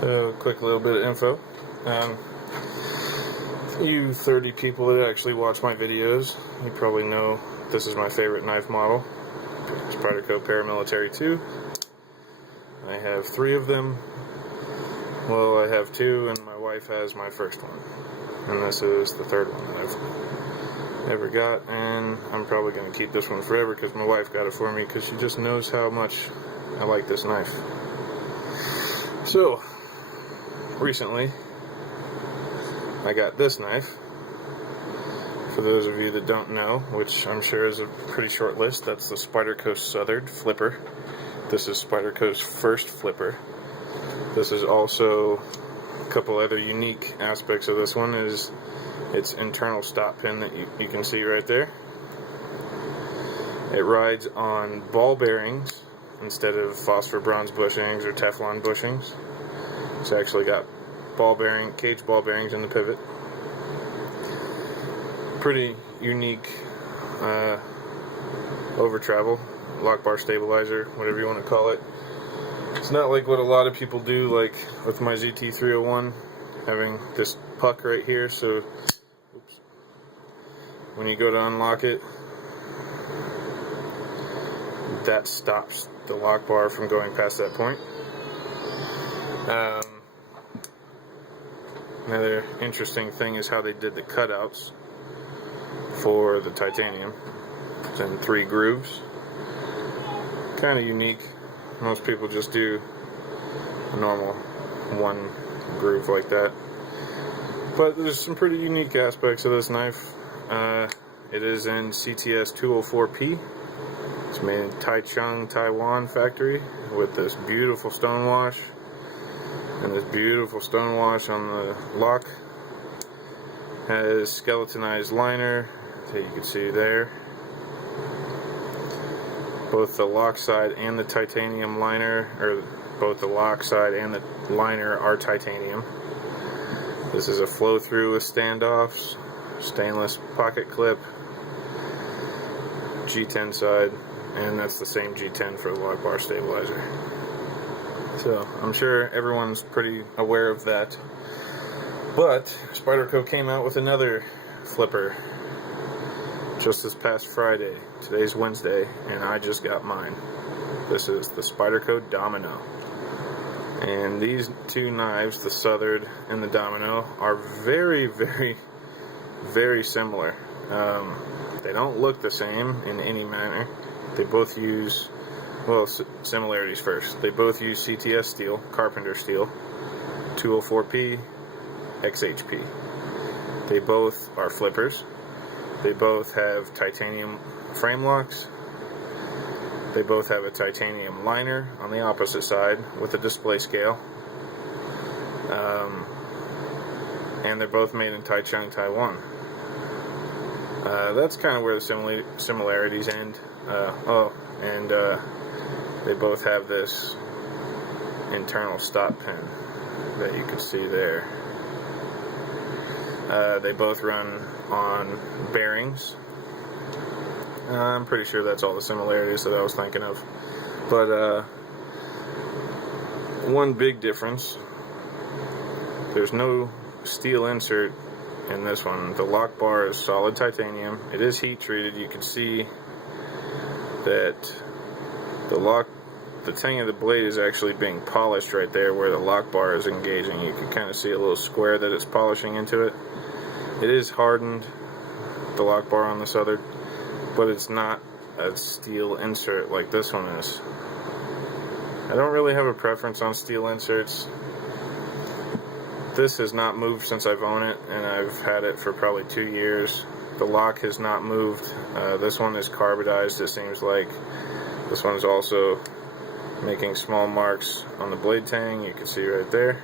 So, quick little bit of info. You 30 people that actually watch my videos, you probably know this is my favorite knife model. Spyderco Paramilitary 2. I have 3 of them. Well, I have 2, and my wife has my first one. And this is the 3rd one that I've ever got, and I'm probably going to keep this one forever because my wife got it for me because she just knows how much I like this knife. So, recently, I got this knife. For those of you that don't know, which I'm sure is a pretty short list, that's the Spyderco Southern Flipper. This is Spyderco's first flipper. This is also a couple other unique aspects of this one is its internal stop pin that you can see right there. It rides on ball bearings instead of phosphor bronze bushings or Teflon bushings. It's actually got cage ball bearings in the pivot. Pretty unique over travel, lock bar stabilizer, whatever you want to call it. It's not like what a lot of people do, like with my ZT301, having this puck right here, so when you go to unlock it, that stops the lock bar from going past that point. Another interesting thing is how they did the cutouts for the titanium. It's in 3 grooves. Kind of unique. Most people just do a normal 1 groove like that. But there's some pretty unique aspects of this knife. It is in CTS 204P. It's made in Taichung, Taiwan factory with this beautiful stonewash. And this beautiful stonewash on the lock has skeletonized liner that you can see there. Both the lock side and the titanium liner, or both the lock side and the liner are titanium. This is a flow through with standoffs, stainless pocket clip, G10 side, and that's the same G10 for the lock bar stabilizer. So I'm sure everyone's pretty aware of that. But Spyderco came out with another flipper just this past Friday. Today's Wednesday, and I just got mine. This is the Spyderco Domino. And these 2 knives, the Southern and the Domino, are very, very, very similar. They don't look the same in any manner. They both use, well, similarities first. They both use CTS steel, Carpenter steel, 204P, XHP. They both are flippers. They both have titanium frame locks. They both have a titanium liner on the opposite side with a display scale. And they're both made in Taichung, Taiwan. That's kind of where the similarities end. They both have this internal stop pin that you can see there. They both run on bearings. I'm pretty sure that's all the similarities that I was thinking of. But one big difference, there's no steel insert in this one. The lock bar is solid titanium. It is heat treated. You can see that the tang of the blade is actually being polished right there where the lock bar is engaging. You can kind of see a little square that it's polishing into it. It is hardened, the lock bar on the Southern, but it's not a steel insert like this one is. I don't really have a preference on steel inserts. This has not moved since I've owned it, and I've had it for probably 2 years. The lock has not moved. This one is carbidized, it seems like. This one is also making small marks on the blade tang, you can see right there.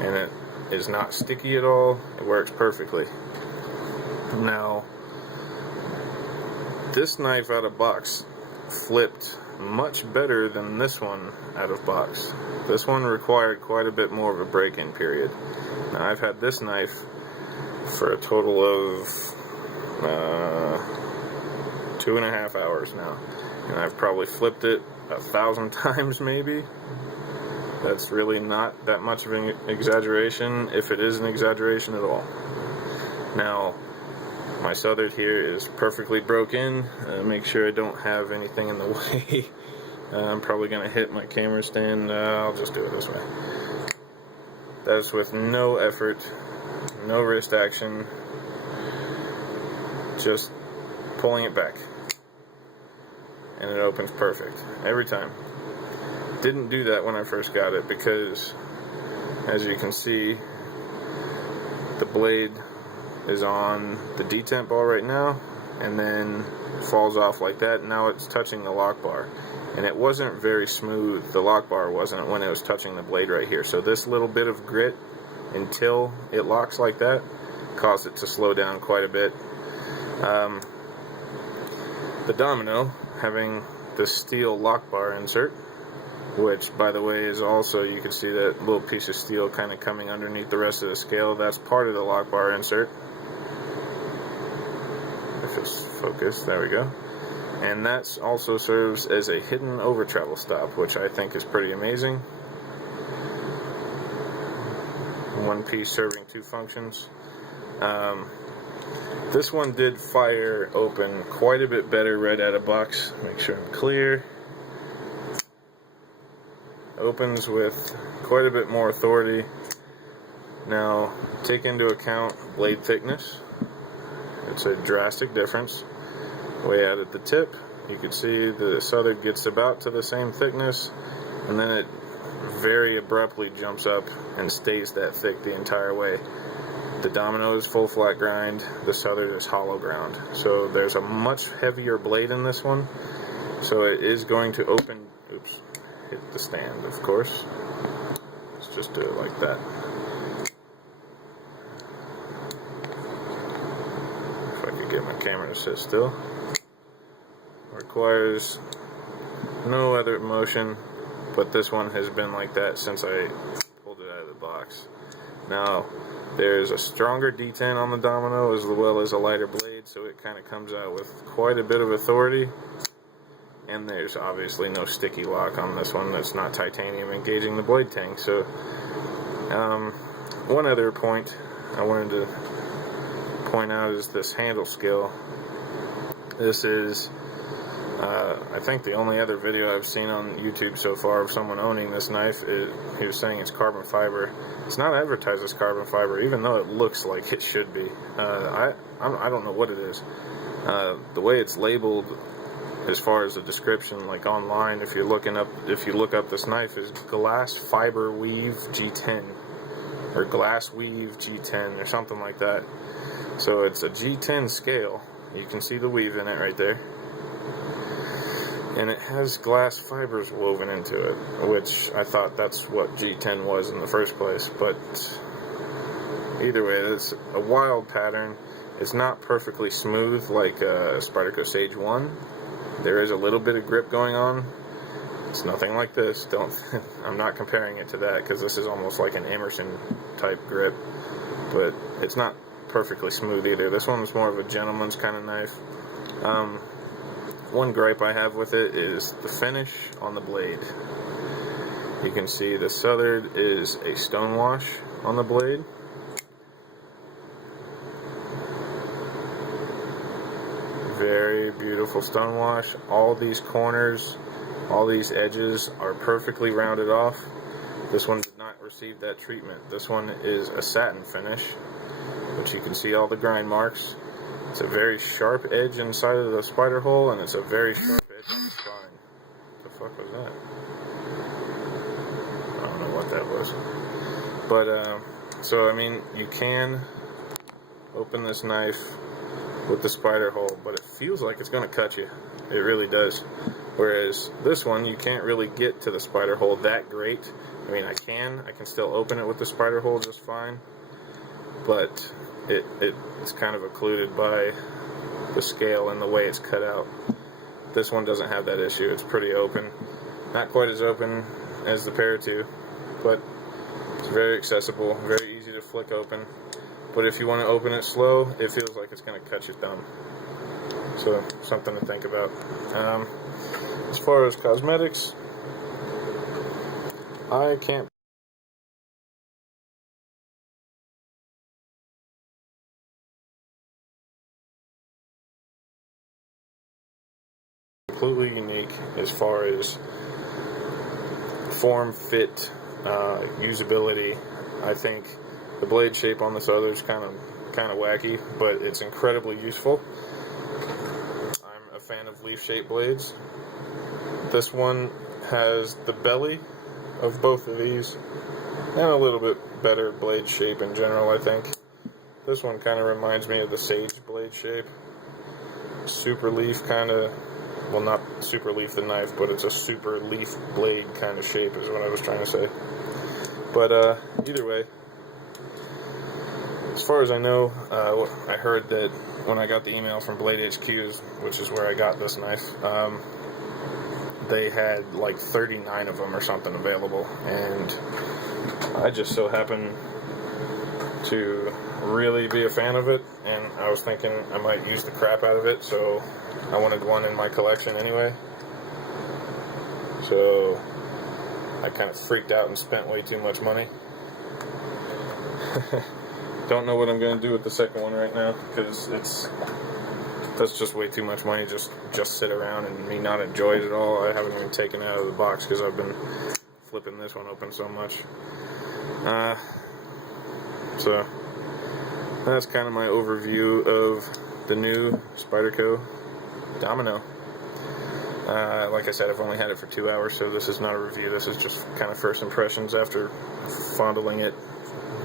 And it is not sticky at all. It works perfectly. Now, this knife out of box flipped much better than this one out of box. This one required quite a bit more of a break-in period. Now, I've had this knife for a total of 2.5 hours now, and I've probably flipped it 1,000 times maybe. That's really not that much of an exaggeration, if it is an exaggeration at all. Now, my southern here is perfectly broken. Make sure I don't have anything in the way. I'm probably going to hit my camera stand. I'll just do it this way. That's with no effort, no wrist action, just pulling it back. And it opens perfect every time. Didn't do that when I first got it because, as you can see, the blade is on the detent ball right now and then falls off like that. Now it's touching the lock bar, and it wasn't very smooth. The lock bar wasn't when it was touching the blade right here. So this little bit of grit until it locks like that caused it to slow down quite a bit. The Domino, having the steel lock bar insert, which, by the way, is also, you can see that little piece of steel kind of coming underneath the rest of the scale. That's part of the lock bar insert. If it's focused, there we go. And that also serves as a hidden over travel stop, which I think is pretty amazing. One piece serving two functions. This one did fire open quite a bit better right out of box. Make sure I'm clear. Opens with quite a bit more authority. Now, take into account blade thickness. It's a drastic difference. Way out at the tip, you can see the southern gets about to the same thickness, and then it very abruptly jumps up and stays that thick the entire way. The Domino is full flat grind, the southern is hollow ground. So there's a much heavier blade in this one, so it is going to open, oops, hit the stand of course. Let's just do it like that. If I could get my camera to sit still. Requires no other motion, but this one has been like that since I pulled it out of the box. Now, there's a stronger detent on the Domino as well as a lighter blade, so it kind of comes out with quite a bit of authority. And there's obviously no sticky lock on this one. That's not titanium engaging the blade tank. So, one other point I wanted to point out is this handle skill. This is, I think, the only other video I've seen on YouTube so far of someone owning this knife. He was saying it's carbon fiber. It's not advertised as carbon fiber, even though it looks like it should be. I don't know what it is. The way it's labeled, as far as the description, like online, if you look up this knife, is glass fiber weave G10 or glass weave G10 or something like that. So it's a G10 scale. You can see the weave in it right there. And it has glass fibers woven into it, which I thought that's what G10 was in the first place. But either way, it's a wild pattern. It's not perfectly smooth like Spyderco Sage 1. There is a little bit of grip going on. It's nothing like this. I'm not comparing it to that because this is almost like an Emerson type grip. But it's not perfectly smooth either. This one's more of a gentleman's kind of knife. One gripe I have with it is the finish on the blade. You can see the southern is a stonewash on the blade. Very beautiful stonewash. All these corners, all these edges are perfectly rounded off. This one did not receive that treatment. This one is a satin finish, which you can see all the grind marks. It's a very sharp edge inside of the spider hole, and it's a very sharp edge on the spine. What the fuck was that? I don't know what that was. But, so, I mean, you can open this knife with the spider hole, but it feels like it's going to cut you. It really does. Whereas this one, you can't really get to the spider hole that great. I mean, I can still open it with the spider hole just fine, but it's kind of occluded by the scale and the way it's cut out. This one doesn't have that issue. It's pretty open. Not quite as open as the Para 2, but it's very accessible, very easy to flick open. But if you want to open it slow, it feels like it's going to cut your thumb. So, something to think about. As far as cosmetics, I can't completely unique as far as form, fit, usability. I think the blade shape on this other is kind of wacky, but it's incredibly useful. I'm a fan of leaf-shaped blades. This one has the belly of both of these and a little bit better blade shape in general, I think. This one kind of reminds me of the Sage blade shape. Super leaf kind of, well, not super leaf the knife, but it's a super leaf blade kind of shape is what I was trying to say. But either way, as far as I know, I heard that when I got the email from Blade HQs, which is where I got this knife, they had like 39 of them or something available, and I just so happen to really be a fan of it, and I was thinking I might use the crap out of it, so I wanted one in my collection anyway. So I kind of freaked out and spent way too much money. Don't know what I'm going to do with the second one right now, because that's just way too much money just sit around and me not enjoy it at all. I haven't even taken it out of the box because I've been flipping this one open so much. So that's kind of my overview of the new Spyderco Domino. Like I said, I've only had it for 2 hours, so this is not a review. This is just kind of first impressions after fondling it,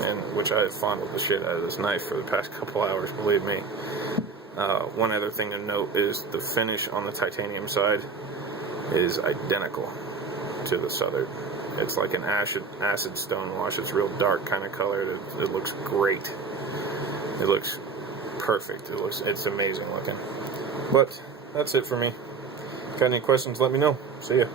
and which I have fondled the shit out of this knife for the past couple hours, believe me. One other thing to note is the finish on the titanium side is identical to the Southern. It's like an acid stone wash. It's real dark kind of colored. It looks great. It looks perfect. It's amazing looking. But that's it for me. Got any questions, let me know. See ya.